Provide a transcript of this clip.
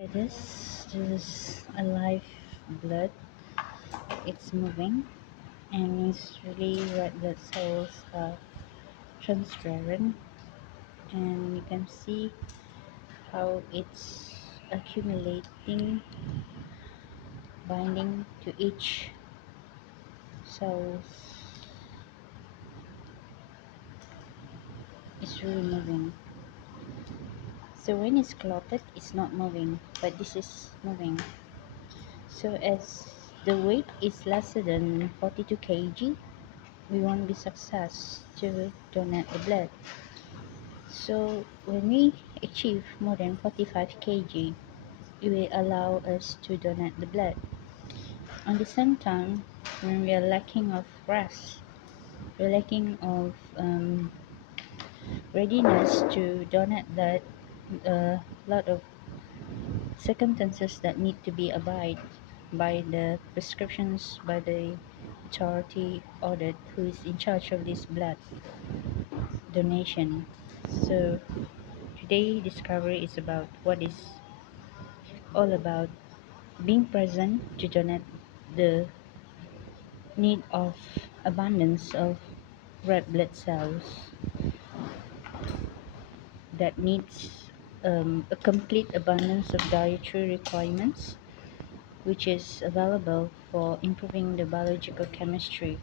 This is a live blood. It's moving, and it's really red blood cells are transparent, and you can see how it's accumulating, binding to each cells. It's really moving. So when it's clotted, it's not moving, but this is moving. So as the weight is lesser than 42 kg, we won't be success to donate the blood. So when we achieve more than 45 kg, it will allow us to donate the blood. At the same time, when we are lacking of rest, we're lacking of readiness to donate blood, a lot of circumstances that need to be abide by the prescriptions by the authority audit who is in charge of this blood donation. So today discovery is about what is all about being present to donate the need of abundance of red blood cells that needs a complete abundance of dietary requirements which is available for improving the biological chemistry